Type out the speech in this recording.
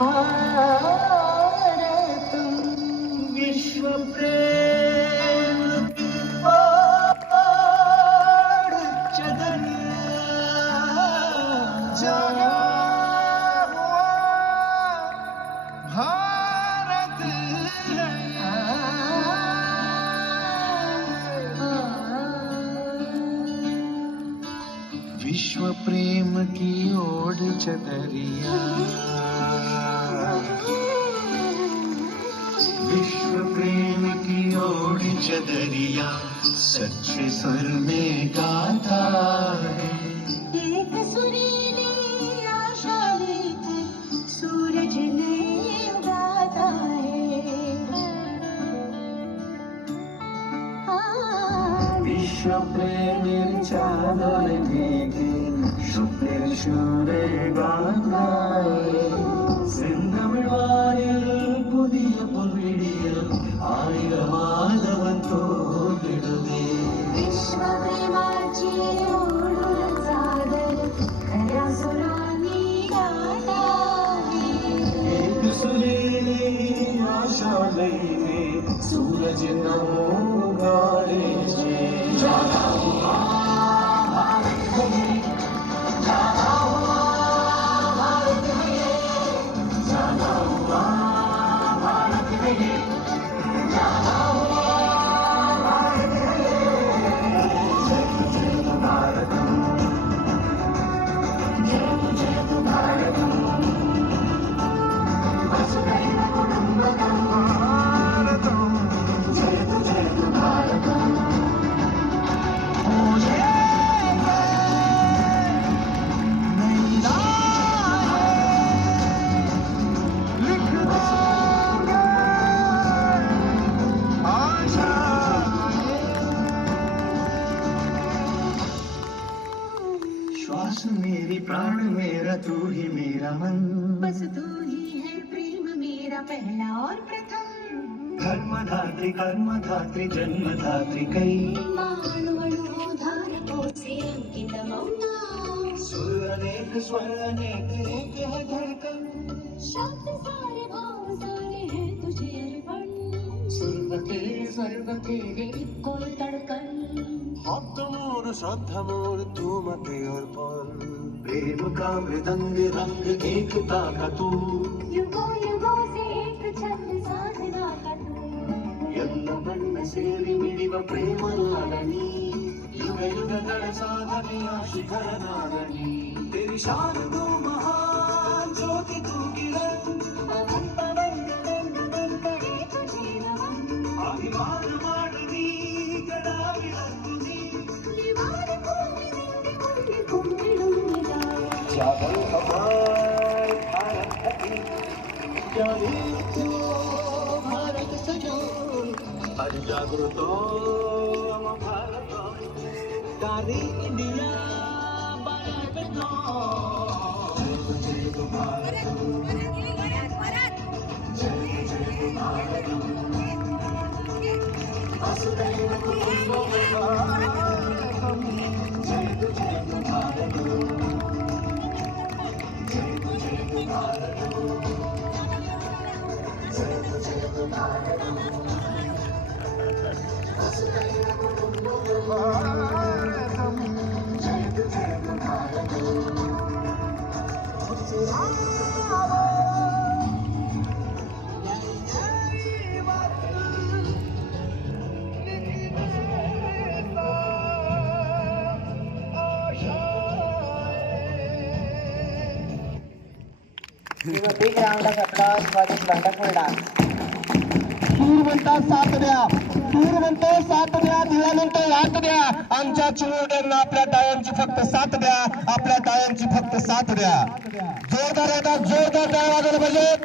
भारत विश्व प्रेम की ओर जगा हुआ भारत है। विश्व प्रेम की ओर चदरिया, विश्व प्रेम की ओर चदरिया सच्चे स्वर में गाता है। एक सुरीली आशा लेकर सूरज ने उगाता है। विश्व प्रेम चादर ढेके शुक्र शूरे गाताए। செந்தமிழ்வாயில் புதிய பொன்விடியில் ஆயிரமாதவன் தோன்றிடுதே. विश्व प्रेमाची ओढून चादर खऱ्या सुरांनी गाता है. एक सुरीली आशा लईने सूरज न उगाडे जे. जागा हुआ भारत है, जागा हुआ भारत है, जागा हुआ भारत है, जागा हुआ भारत है. जय जय भारतम, जय जय भारतम, वसुधैव कुटुम्बकम भारतम, जय जय भारतम. श्वास मेरी प्राण मेरा तू ही मेरा मन. बस तू ही है प्रेम मेरा पहला और प्रथम. कर्मधात्री जन्मधात्री कै. धारकोसे अंकितमौना. सुर अनेक स्वर अनेक एक है धड़कन. शब्द सारे भाव सारे हैं तुझे अर्पण. सर्व तेरे कोई तड़कन. भक्त मोर श्रद्धा मोर तू मते अर्पण. प्रेम का मृदंग रंग एकता का तू. युगों युगों से एक छंद साधना का तू. ಎಲ್ಲ ಬಣ್ಣ ಸೇರಿ ಮಿಡಿವ ಪ್ರೇಮ ನಾಡನಿ. ಯುಗ ಯುಗಗಳ ಸಾಧನೆಯ ಶಿಖರ ನಾಡನಿ. तेरी शान तू महान ज्योति तू किरण. अनंत वंदन करे तुझे नमन. अभिमान ಮಾಡನಿ ಗಡಾ ವಿಳಂಬುನಿ. निवार भूमि निंदे मुंडे कुंभिडुंबिदा. जागल हमार भारत की जानी तो भारत सजो. अरे जागृतो हम भारत कारी इंडिया बनावतो. जय जय भारत, जय जय भारत, वसुधैव कुटुम्बकम. जय जय भारत, जय जय भारत, जय जय भारत, वसुधैव कुटुम्बकम. जय जय Bharat. Give a big round of applause for this wonderful dance. सूर म्हणतात साथ द्या, सूर म्हणतो साथ द्या, दिवा म्हणतो वाट द्या. आमच्या चिमुरड्यांना आपल्या टाळ्यांची फक्त साथ द्या, आपल्या टाळ्यांची फक्त साथ द्या. जोरदार एकदा जोरदार टाळ्या वाजवल्या पाहिजेत.